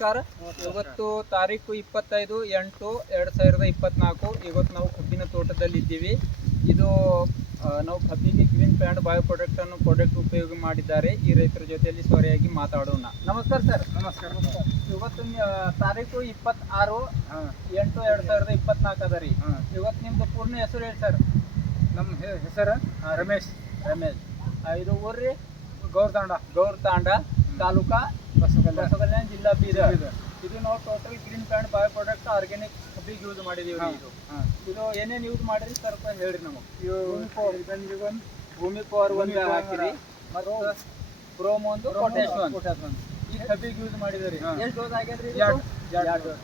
ನಮಸ್ಕಾರ. ಇವತ್ತು ತಾರೀಕು 25/8/2024. ಇವತ್ತು ನಾವು ಕಬ್ಬಿನ ತೋಟದಲ್ಲಿ ಇದ್ದೀವಿ. ಇದು ನಾವು ಕಬ್ಬಿಗೆ ಗ್ರೀನ್ ಪ್ಯಾಂಟ್ ಬಯೋ ಪ್ರಾಡಕ್ಟ್ ಉಪಯೋಗ ಮಾಡಿದ್ದಾರೆ. ಈ ರೈತರ ಜೊತೆಯಲ್ಲಿ ಸರಿಯಾಗಿ ಮಾತಾಡೋಣ. ನಮಸ್ಕಾರ ಸರ್. ನಮಸ್ಕಾರ. ಇವತ್ತು ತಾರೀಕು 26/8/2024 ಅದ ರೀ. ಇವತ್ತು ನಿಮ್ದು ಪೂರ್ಣ ಹೆಸರು ಹೇಳಿ ಸರ್. ನಮ್ಮ ಹೆಸರು ರಮೇಶ್. ಇದು ಊರ್ರಿ ಗೌರ್ತಾಂಡ ತಾಲೂಕಾ ಬಸವಕಲ್ಯಾಣ ಜಿಲ್ಲಾ ಬೀದರ್. ಇದು ನಾವು total green plant bio product organic ಕಬ್ಬಿಗೆ ಯೂಸ್ ಮಾಡಿದೀವಿ. ಇದು ಏನೇನು ಯೂಸ್ ಮಾಡಿರಿ ಸ್ವಲ್ಪ ಹೇಳ್ರಿ ನಮಗೆ. ಭೂಮಿ ಪವರ್ ಒಂದು ಹಾಕಿರಿ ಮತ್ತು ಕ್ರೋಮ್ ಒಂದು ಪೊಟ್ಯಾಶ್ ಒಂದು ಈ ಕಬ್ಬಿಗೆ ಯೂಸ್ ಮಾಡಿದ್ರಿ. ಎಷ್ಟು ಡೋಸ್ ಆಗ್ಯದ್ರಿ?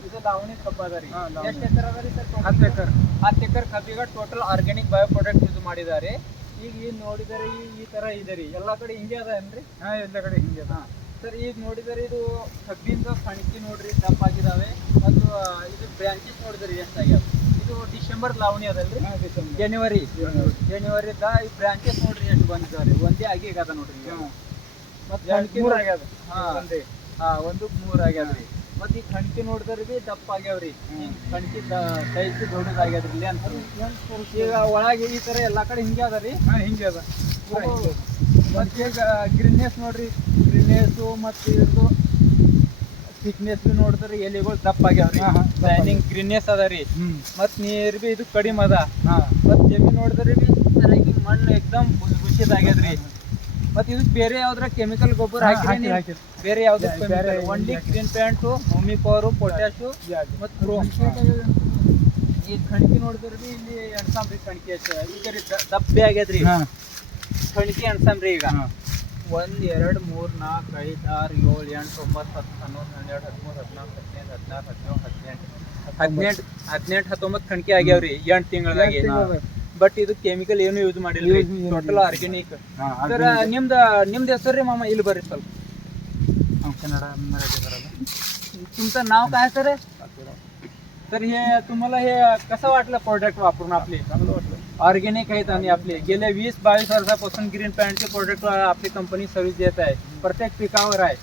ಇದು ಲಾವಣಿ ಕಬ್ಬ ಅದ ರೀ. ಎಷ್ಟು ಎಕರೆ ಅದ ರೀ ಸರ್? 10 ಎಕರೆ ಕಬ್ಬಿಗೆ total organic bio product use ಮಾಡಿದ್ದಾರೆ. ಈಗ ಏನು ನೋಡಿದರೆ ಈ ತರ ಇದೆ ರೀ. ಎಲ್ಲ ಕಡೆ ಹಿಂಗೆ ಅದ ಏನ್ರಿ? ಎಲ್ಲ ಕಡೆ ಹಿಂಗೆ ಅದ ಸರ್. ಈಗ ನೋಡಿದರೆ ಇದು ಕಬ್ಬಿಂದ ಕಣಕಿ ನೋಡ್ರಿ ದಪ್ಪ ಆಗಿದಾವೆ ಮತ್ತು ಇದು ಬ್ರಾಂಚಸ್ ನೋಡಿದ್ರಿ ಎಷ್ಟಾಗ್ಯಾವ. ಇದು ಡಿಸೆಂಬರ್ ಲಾವಣಿ ಅದಲ್ರಿ, ಜನವರಿದ ಈ ಬ್ರಾಂಚಸ್ ನೋಡ್ರಿ ಎಷ್ಟು ಬಂದಿದಾವೆ. ಒಂದೇ ಆಗ್ಯದ ನೋಡ್ರಿ. ಮತ್ತೆ ಕಣಕಿ ಆಗ್ಯದ. ಒಂದು 3 ಆಗ್ಯಾದ್ರಿ. ಮತ್ತೆ ಈ ಕಣಕಿ ನೋಡಿದ್ರೆ ಬಿ ದಪ್ಪ ಆಗ್ಯಾವ್ರಿ. ಕಣಕಿ ಸೈಜ್ ದೊಡ್ಡದಾಗ್ಯದ್ರಿ ಇಲ್ಲಿ ಅಂತ. ಈಗ ಒಳಗೆ ಈ ತರ ಎಲ್ಲಾ ಕಡೆ ಹಿಂಗೆ ಅದ ರೀ. ಹಿಂಗೆ ಅದ. ಮತ್ತೆ ಈಗ ಗ್ರೀನ್ನೆಸ್ ನೋಡ್ರಿ. ಗ್ರೀನ್ನೆಸ್ಸು ಮತ್ತು ಇದು ಥಿಕ್ನೆಸ್ ಬಿ ನೋಡಿದ್ರೆ ಎಲೆಗಳು ದಪ್ಪ ಆಗ್ಯಾವ್ರಿ. ಶೈನಿಂಗ್ ಗ್ರೀನ್ನೆಸ್ ಅದ ರೀ. ಮತ್ತು ನೀರು ಬಿ ಇದು ಕಡಿಮೆ ಅದ. ಮತ್ತು ಜಮೀನು ನೋಡಿದ್ರೆ ಬಿ ಸರಿಯಾಗಿ ಮಣ್ಣು ಎಕ್ದಮ್ ಬುಷಿದಾಗ್ಯದ್ರಿ. ಮತ್ತು ಇದು ಬೇರೆ ಯಾವ್ದ್ರ ಕೆಮಿಕಲ್ ಗೊಬ್ಬರ ಹಾಕಿ ಬೇರೆ ಯಾವ್ದು ಒನ್ಲಿ ಗ್ರೀನ್ ಪ್ಯಾಂಟು, ಭೂಮಿ ಪವರು, ಪೊಟ್ಯಾಶು ಮತ್ತು ಕ್ರೋಮ್. ಈ ಕಣಕಿ ನೋಡಿದ್ರೆ ಬಿ ಇಲ್ಲಿ ಎಣ್ಸಾಮ್ರಿ ಕಣಕಿ ಈಗ ರೀ ದಪ್ಪೆ ಆಗ್ಯದ್ರಿ. ಕಣಕಿ ಎಣ್ಸಾಮ್ರಿ ಈಗ 1 2 3 4 5 6 7 8 9 10 11 12 13 14 15 16 17 18 ಕಣಕಿ ಆಗ್ಯಾವ್ರಿ 8 ತಿಂಗಳದಾಗೆ. ಬಟ್ ಇದು ಕೆಮಿಕಲ್ ಏನು ಯೂಸ್ ಮಾಡಿಲ್ಲ, ಟೋಟಲ್ ಆರ್ಗ್ಯಾನಿಕ್. ಸರ್ ನಿಮ್ದು ಹೆಸರು ರೀ ಮಾಮ? ಇಲ್ಲಿ ಬರ್ರಿ ಸ್ವಲ್ಪ. कन्नड मराठी करायला. तुमचं नाव काय सर? तर हे तुम्हाला हे कसं वाटलं प्रोडक्ट वापरून? आपले चांगलं वाटलं. ऑर्गॅनिक आहेत आणि आपले गेल्या 20-22 वर्षापासून ग्रीन पॅन्टचे प्रोडक्ट आपली कंपनी सर्व्हिस देत आहे. प्रत्येक पिकावर आहे.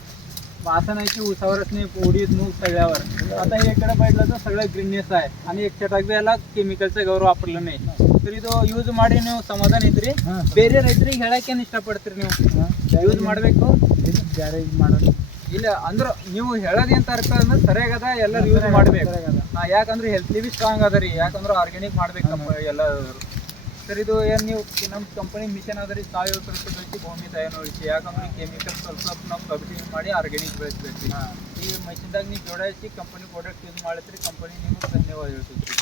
असं नाही की उसावरच नाही, उडीद मूग सगळ्यावर. आता हे इकडे बघितलं तर सगळं ग्रीननेस आहे आणि 1 ಚಟಾಕ್ ಬಿ ಎಲ್ಲ ಕೆಮಿಕಲ್ಸ್ ಗೌರವ ವಾಪರಲ್ಲ नहीं. तर ಇದು ಯೂಸ್ ಮಾಡಿ ನೀವು ಸಮಾಧಾನ ಇದ್ರಿ? ಬೇರೆ ರೈತರಿಗೆ ಹೇಳಕ್ಕೆ ಇಷ್ಟಪಡ್ತೀರಿ ನೀವು ಯೂಸ್ ಮಾಡಬೇಕು? ಗ್ಯಾರೇಜ್ ಮಾಡೋದು ಇಲ್ಲ ಅಂದ್ರೆ ನೀವು ಹೇಳೋದೇಂತ ಅರ್ಥ ಅಂದ್ರೆ ಸರಿಯಾಗದ, ಎಲ್ಲರೂ ಯೂಸ್ ಮಾಡ್ಬೇಕು. ಯಾಕಂದ್ರೆ ಹೆಲ್ತ್ಲಿ ಬಿ ಸ್ಟ್ರಾಂಗ್ ಅದ ರೀ. ಯಾಕಂದ್ರೆ ಆರ್ಗ್ಯಾನಿಕ್ ಮಾಡ್ಬೇಕಪ್ಪ ಎಲ್ಲ. ಸರ್ ಇದು ಏನು ನೀವು ನಮ್ಮ ಕಂಪನಿ ಮಿಷನ್ ಅದ ರೀ, 1000% ಬೆಳೆಸಿ ಭೂಮಿ ತಯಾರು ಉಳಿಸಿ. ಯಾಕಂದ್ರೆ ಕೆಮಿಕಲ್ ಸ್ವಲ್ಪ ನಾವು ಕಬ್ಬಿಣ ಮಾಡಿ ಆರ್ಗ್ಯಾನಿಕ್ ಬೆಳೆಸ್ಬೇಕು. ಈ ಮಷಿನ್ದಾಗ ನೀವು ಜೋಡಿಸಿ ಕಂಪನಿ ಪ್ರಾಡಕ್ಟ್ ಯೂಸ್ ಮಾಡಿದ್ರಿ, ಕಂಪನಿ ನಿಮ್ಗೆ ಧನ್ಯವಾದ ಹೇಳ್ತೀವಿ.